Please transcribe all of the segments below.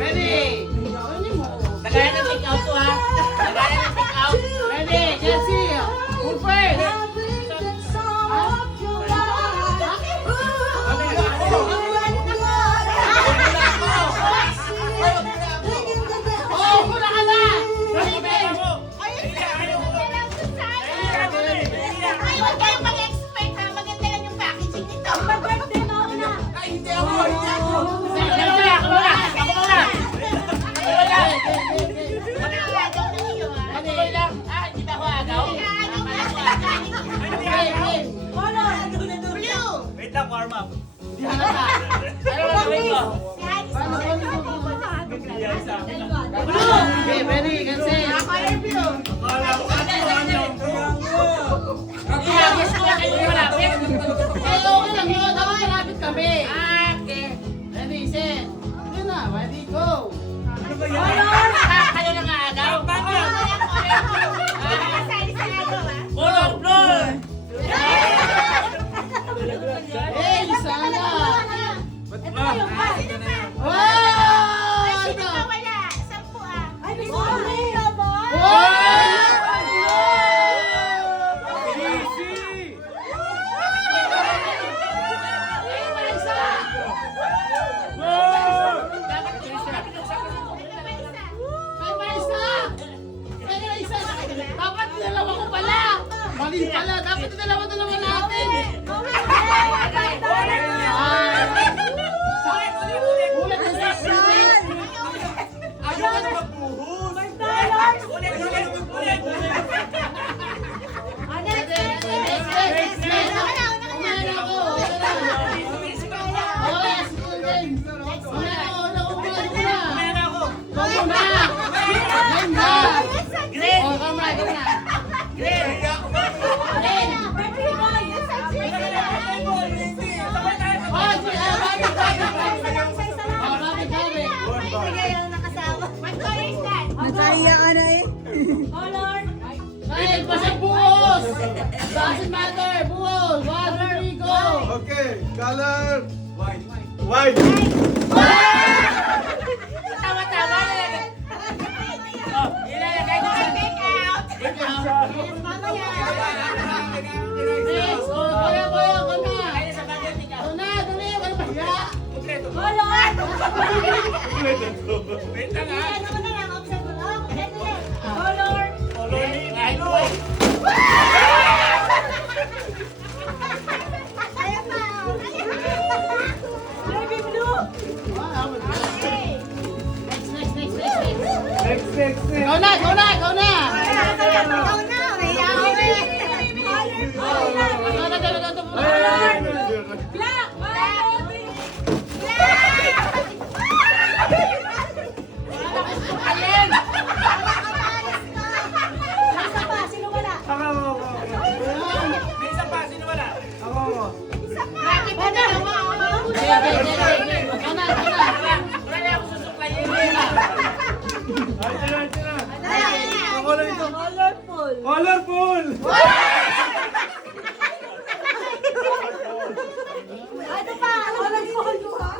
Ready? Tagayan ng take out to ha. Tagayan ng take out. Ready? Jesse. Who first? Warm up. Hindi halata. Ano na gawin ko? Okay, ready? Kasi. Akala ko ano. Gusto ko kayo malapit. Ito, okay lang yun. Dapat malapit kami. Okay. Ready, set. Yun na. Ready, go. Ano ba yan? Kayo lang aagaw. Color floor. Eh, sana. Wow! Mali pala, dapat dalawa-dalawa natin. Ulit na sa Ano ka magbuhos? Ulit. Nagkaya ka na eh. Hey, pasang buhos! Doesn't matter, buhos! 1, 2, 3, go! Okay, color. White. Tama-tama! Ilalagay ko sa take out! Next! Kuya, go na! Go na, dali! Wala pa siya! Wait lang ha. Color ni Aino! Next. Go na! Go na! Go na! May isa pa, sino wala? Wala ako susuklayin. Color ito. Colorful. Colorful. Ano pa? Colorful ba?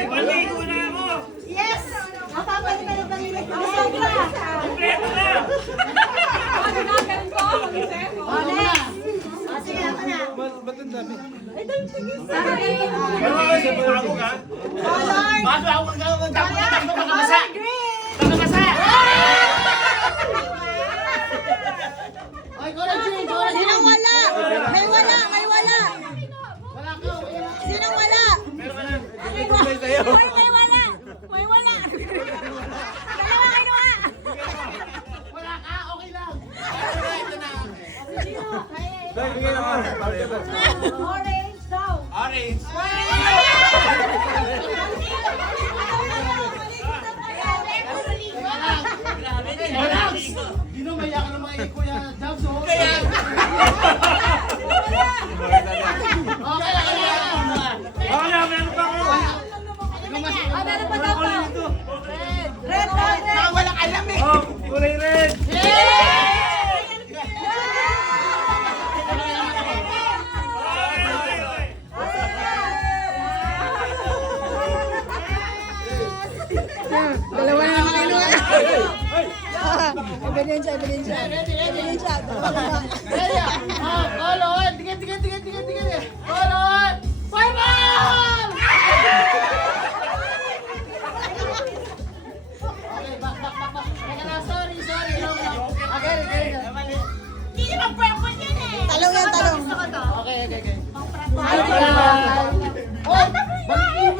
Ipaligo na ako. Yes! Mapapalit ka ng pangilit ko. Sobra! Kompleto na. Sige, ako na. Ba't ang dami? Ay, dami sige. Ako ka? Color! Bago ako magkakabasa! Color green! Magkakabasa! Ay, color green! Color green! Sinong wala? May wala! May wala! Wala ka! Sinong wala? Kulay sa'yo. May wala! May wala! Dalawa kinuha! Wala ka! Okay lang! Dahil bigyan naman. Orange daw! Orange. Relax! Di na maya ka ng mga kuya Jobs, oh! Kaya. Okay lang! Meron pa ako. Dalawa na naman kayo. Ebidensya. Ready. Ebidensya. Dalawa. Ready. Call on. Tingin. Call on. Five ball! Okay, back. Teka na, sorry. No. Okay. Hindi naman purple yan eh. Talong yan, talong. Okay. Oh, balik.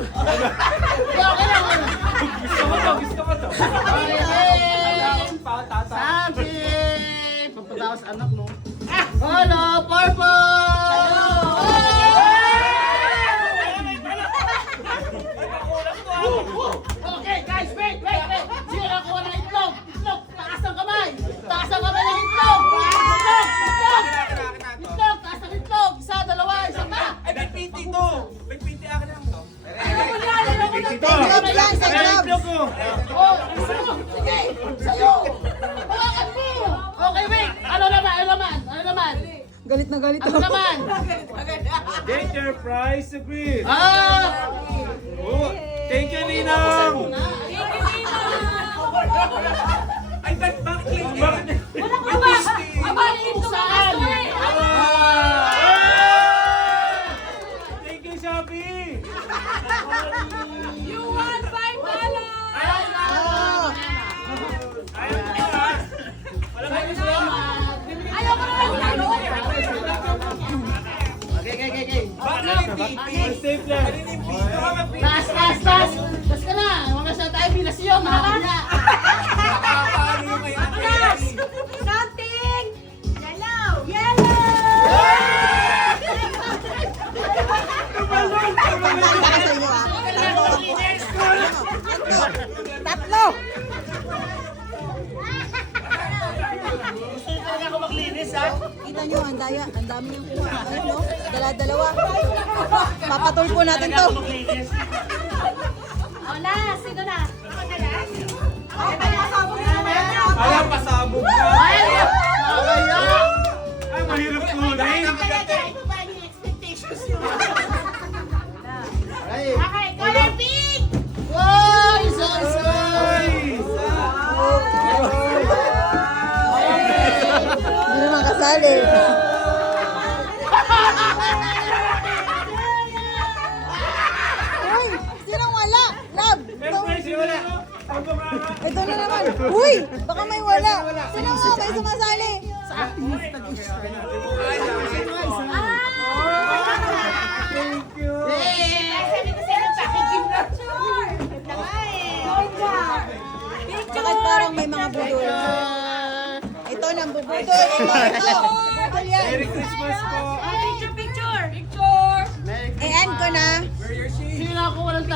Okay lang. Gusto mo to. Okay. Sabi. Papatawas anak mo. Hello, purple! Okay, guys, wait. Sino nakuha ng itlog? Taas ang kamay ng itlog! Itlog, taas ang itlog! Isa, dalawa, isa pa! Ay, may PT to. May PT akin lang to. Glove lang, sa glove. Oh, isa mo! Sige! Sa'yo! Hawakan mo! Okay, wait! Ano naman? Galit na galit Ano naman? Danger prize agreed. Oh, thank you, Ninang. Ay, bakit? Saan? Thank you, Shopee. You won $5. Okay. Safe lang. Taas! Taas ka na! Mga sa tayo binasyon, mahakanya! Something. Yellow. Para sa inyo ah. Tatlo. Kita nyo, ang dami yung kuha. Ayun, no? Dala-dalawa. Papatulpo natin to. Sino na? Alam, pasabog ka. Ay! Nakakaya! Ay, mahirap kunin. Ay! Wow! Isa! Hindi naman kasali. Uy! Sinong wala? Love! Ito na naman. Uy! Baka may wala. Sino nga may sumasali? Thank you. Bakit parang may mga budol? Ito nang bubudol. Ito. Budol yan. Merry Christmas po. Eh, end ko na. Sino ako walang